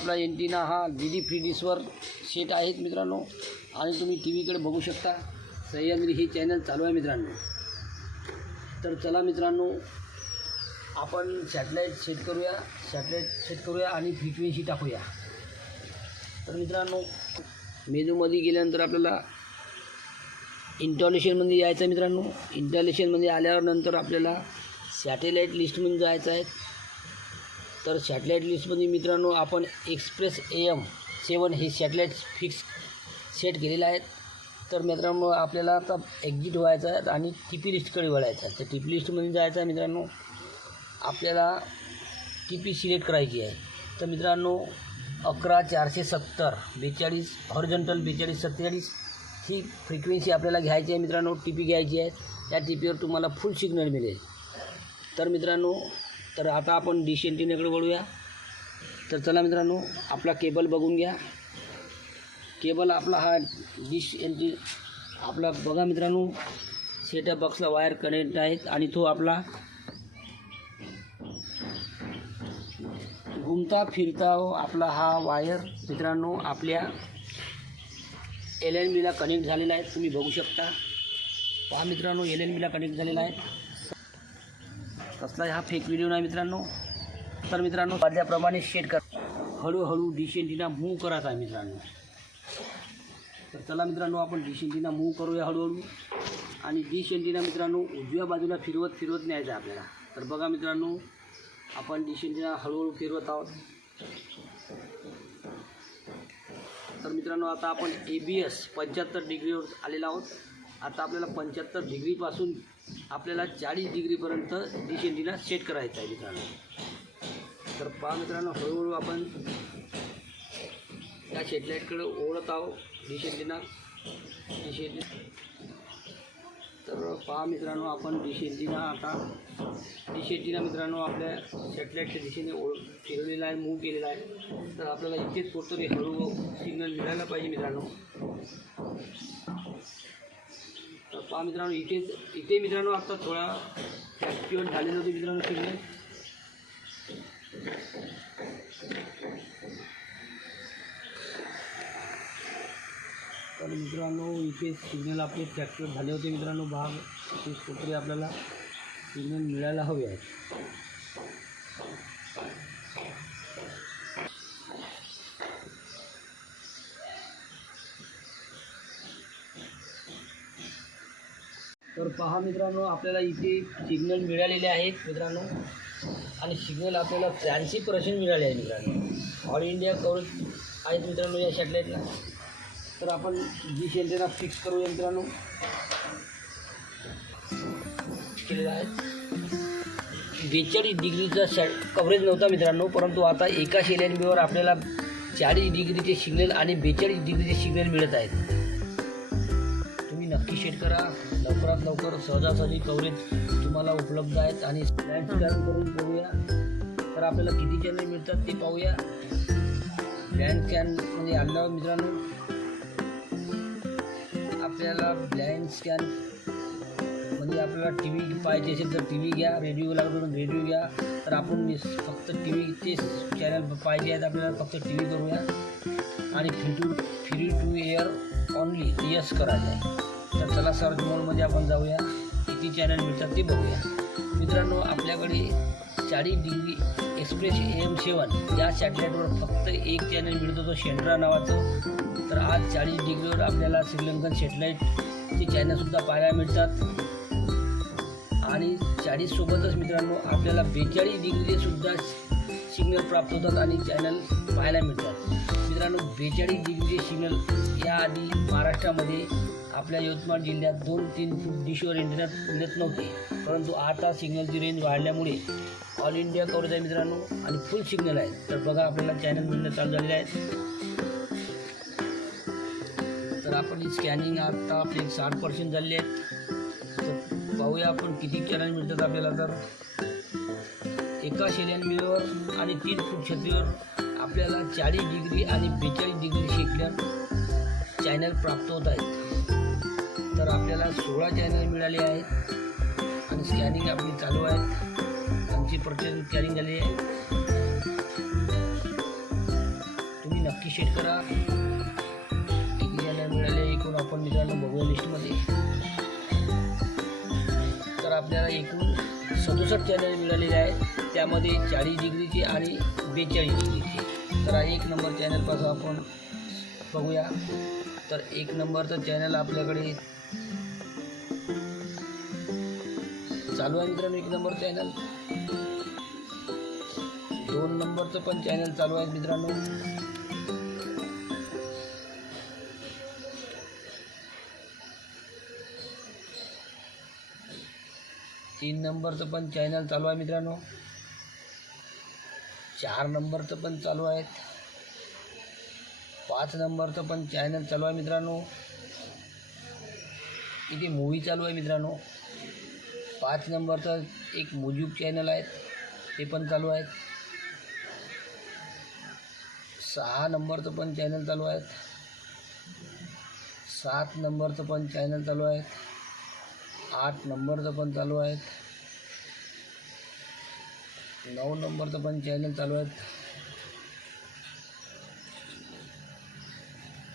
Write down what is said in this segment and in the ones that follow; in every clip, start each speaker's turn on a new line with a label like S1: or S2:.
S1: आपला एंटिना हा D D free डिशवर सेट आहेत मित्रांनो. आणि तुम्ही टी व्हीकडे बघू शकता. सह्याद्री हे चॅनल चालू आहे मित्रांनो. तर चला मित्रांनो आपण सॅटेलाईट सेट करूया. सॅटेलाईट सेट करूया आणि फ्रिक्वेन्सी टाकूया. तर मित्रांनो मेनूमध्ये गेल्यानंतर आपल्याला इंटॉलेशनमध्ये यायचं आहे मित्रांनो. इंटॉलेशनमध्ये आल्यावर नंतर आपल्याला सॅटेलाईट लिस्टमध्ये जायचं आहे. तर सॅटेलाईट लिस्टमध्ये मित्रांनो आपण एक्सप्रेस ए एम सेवन हे सॅटेलाईट फिक्स सेट केलेलं आहेत. तर मित्रांनो आपल्याला आता एक्झिट व्हायचं आहे आणि टी पी लिस्टकडे वळायचं आहे. तर टी पी लिस्टमध्ये जायचं आहे मित्रांनो आपल्याला टी पी सिलेक्ट करायची आहे. तर मित्रांनो अकरा चारशे सत्तर बेचाळीस हॉरिझॉन्टल बेचाळीस सत्तेचाळीस ही फ्रिक्वेन्सी आपल्याला घ्यायची आहे मित्रांनो टी पी घ्यायची आहे. त्या टी पीवर तुम्हाला फुल सिग्नल मिळेल. तर मित्रांनो तर आता आपण डिश एंटिनाकडे वळूया. तर चला मित्रांनो आपला केबल बघून घ्या. केबल आपला हा डिश एंटी आपला बघा मित्रांनो सेटअप बॉक्सला वायर कनेक्ट आहेत आणि तो आपला घुमता फिरता हो, आपला हा वायर मित्रांनो आपल्या एल एन बीला कनेक्ट झालेला आहे. तुम्ही बघू शकता. पहा मित्रांनो एल एन बीला कनेक्ट झालेला आहे. तसला हा फेक व्हिडिओ नाही मित्रांनो. तर मित्रांनो वाद्याप्रमाणे शेड कर. हळूहळू डिशेंटीना मूव्ह करायचा आहे मित्रांनो. तर चला मित्रांनो आपण डिशेंटीना मूव्ह करूया हळूहळू. आणि डिशेंटीना मित्रांनो उजव्या बाजूला फिरवत फिरवत न्यायचं आहे आपल्याला. तर बघा मित्रांनो आपण डिशेंटीना हळूहळू फिरवत आहोत. तर मित्रांनो आता आपण ए बी एस पंच्याहत्तर डिग्रीवर आलेलो आहोत. आता आपल्याला पंच्याहत्तर डिग्रीपासून आपल्याला चाळीस डिग्रीपर्यंत डिश सेट करायचा आहे मित्रांनो. तर पहा मित्रांनो हळूहळू आपण त्या सेटलाईटकडे ओढत आहोत. डिश एंटिना तर पहा मित्रांनो आपण डिश आता डिश मित्रांनो आपल्या सॅटेलाईटच्या दिशेने ओळ फिरवलेला आहे मूव्ह केलेला आहे. तर आपल्याला इथेच कुठतरी हळूहळू सिग्नल मिळायला पाहिजे मित्रांनो. पहा मित्रांनो इथेच इथे मित्रांनो आता थोडा ॲक्टिवेट झालेलं होते मित्रांनो सिग्नल तर मित्रांनो इथे सिग्नल आपले ॲक्टिवेट झाले होते मित्रांनो. भाग इथे कुठेतरी आपल्याला सिग्नल मिळायला हवे आहे. पहा मित्रांनो आपल्याला इथे सिग्नल मिळालेले आहेत मित्रांनो. आणि सिग्नल आपल्याला फॅन्सी पर्सेंट मिळाले आहे मित्रांनो. ऑल इंडिया कव्हरेज आहेत मित्रांनो या सॅटेलाईटला तर आपण जी एंटेना फिक्स करू मित्रांनो. केलेला आहे. बेचाळीस डिग्रीचा शॅ कव्हरेज नव्हता मित्रांनो परंतु आता एका शेलेनबीवर आपल्याला चाळीस डिग्रीचे सिग्नल आणि बेचाळीस डिग्रीचे सिग्नल मिळत आहेत. नक्की करा. लवकरात लवकर सहजासहजी कव्हरेज तुम्हाला उपलब्ध आहेत आणि लँड करून बघूया. तर आपल्याला किती चॅनल मिळतात ते पाहूया. ब्लँड स्कॅनमध्ये आणल्यावर मित्रांनो. आपल्याला ब्लँड स्कॅन म्हणजे आपल्याला टी व्ही पाहिजे असेल तर टी व्ही घ्या रेडिओ लागून रेडिओ घ्या. तर आपण फक्त टी व्हीचे चॅनल पाहिजे आहेत आपल्याला फक्त टी व्ही करूया. आणि free to free to air only yes करायचं आहे. तर चला सर्च मोडमध्ये आपण जाऊया. किती चॅनल मिळतात ते बघूया. मित्रांनो आपल्याकडे चाळीस डिग्री एक्सप्रेस एम सेवन या सॅटेलाईटवर फक्त एक चॅनल मिळतो तो शेंड्रा नावाचं. तर आज चाळीस डिग्रीवर आपल्याला श्रीलंकन सॅटेलाईटचे चॅनलसुद्धा पाहायला मिळतात. आणि चाळीससोबतच मित्रांनो आपल्याला बेचाळीस डिग्रीसुद्धा सिग्नल प्राप्त होतात आणि चॅनल पाहायला मिळतात. मित्रांनो बेचाळीस डिग्रीचे सिग्नल याआधी महाराष्ट्रामध्ये आपल्या यवतमाळ जिल्ह्यात दोन तीन फूट डिशवर इंटरनेट मिळत नव्हते. परंतु आता सिग्नलची रेंज वाढल्यामुळे ऑल इंडिया कवरेज आहे मित्रांनो आणि फुल सिग्नल आहे. तर बघा आपल्याला चॅनल मिळणं चालू झालेले आहेत तर आपण स्कॅनिंग आता आपली साठ पर्सेंट झाली आहेत तर पाहूया आपण किती चॅनल मिळतात आपल्याला तर. एका शेल्यांबीवर आणि तीन फूट छत्रीवर आपल्याला चाळीस डिग्री आणि बेचाळीस डिग्री शेकल्यावर चॅनल प्राप्त होत आहेत. तर आपल्याला सोळा चॅनल मिळाले आहेत. आणि स्कॅनिंग आपली चालू आहेत. आमची प्रचंड स्कॅनिंग झाली आहे. तुम्ही नक्की शेअर करा. किती चॅनल मिळाले एकूण आपण मित्रांनो बघूया लिस्टमध्ये तर आपल्याला एकूण सदुसष्ट चॅनल मिळालेले आहे त्यामध्ये चाळीस डिग्रीचे आणि बेचाळीस डिग्रीचे. तर एक नंबर चॅनलपासून आपण बघूया. तर एक नंबरचं चॅनल आपल्याकडे चालू आहे मित्रांनो एक नंबर चॅनल दोन नंबरचं पण चॅनल चालू आहे मित्रांनो. तीन नंबरचं पण चॅनल चालू आहे मित्रांनो. चार नंबरचं पण चालू आहेत. पाच नंबरचं पण चॅनल चालू आहे मित्रांनो. इथे मूवी चालू आहे मित्रांनो. पाच नंबरचं एक मुज्यूब चॅनल आहे ते पण चालू आहेत. सहा नंबरचं पण चॅनल चालू आहेत. सात नंबरचं पण चॅनल चालू आहे आठ नंबरचं पण चालू आहेत. नऊ नंबरचं पण चॅनल चालू आहेत.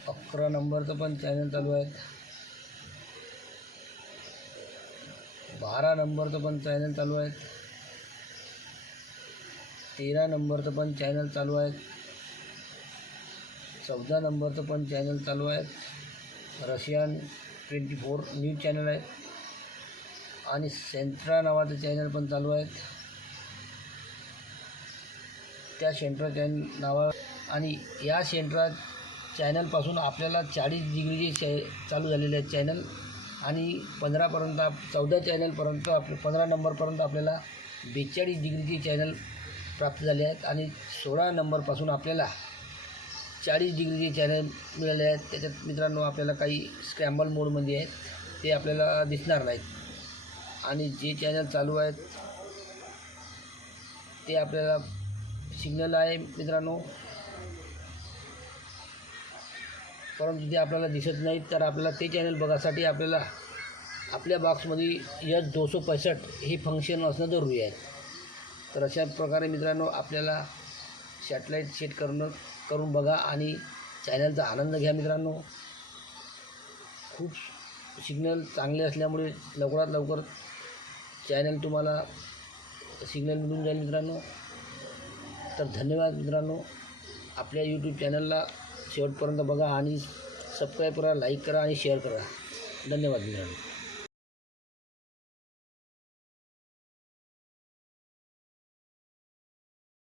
S1: अकरा नंबरचं पण चॅनल चालू आहेत बारा नंबरचं पण चॅनल चालू आहेत तेरा नंबरचं पण चॅनल चालू आहेत चौदा नंबरचं पण चॅनल चालू आहेत Russian twenty four news channel आहे. आणि सेंट्रा नावाचं चॅनल पण चालू आहेत त्या सेंट्रा चॅनल नावा आणि या सेंट्रात चॅनलपासून आपल्याला चाळीस डिग्रीचे चॅ चालू झालेले आहेत चॅनल आणि पंधरापर्यंत आप चौदा चॅनलपर्यंत आप पंधरा नंबरपर्यंत आपल्याला बेचाळीस डिग्रीचे चॅनल प्राप्त झाले आहेत. आणि सोळा नंबरपासून आपल्याला चाळीस डिग्रीचे चॅनल मिळाले आहेत. त्याच्यात मित्रांनो आपल्याला काही स्क्रॅम्बल मोडमध्ये आहेत. ते आपल्याला दिसणार नाहीत. आणि जे चॅनल चालू आहेत ते आपल्याला सिग्नल आहे मित्रांनो. परंतु ते आपल्याला दिसत नाहीत तर आपल्याला ते चॅनल बघासाठी आपल्याला आपल्या बॉक्समध्ये यस दोनशे पैसष्ट हे फंक्शन असणं जरुरी आहे. तर अशा प्रकारे मित्रांनो आपल्याला सॅटेलाईट सेट करणं करून बघा आणि चॅनलचा आनंद घ्या मित्रांनो. खूप सिग्नल चांगले असल्यामुळे लवकरात लवकर चॅनल तुम्हाला सिग्नल मिळून जाईल मित्रांनो. तर धन्यवाद मित्रांनो. आपल्या यूट्यूब चॅनलला शेवटपर्यंत बघा आणि सबस्क्राईब करा लाईक करा आणि शेअर करा. धन्यवाद मित्रांनो.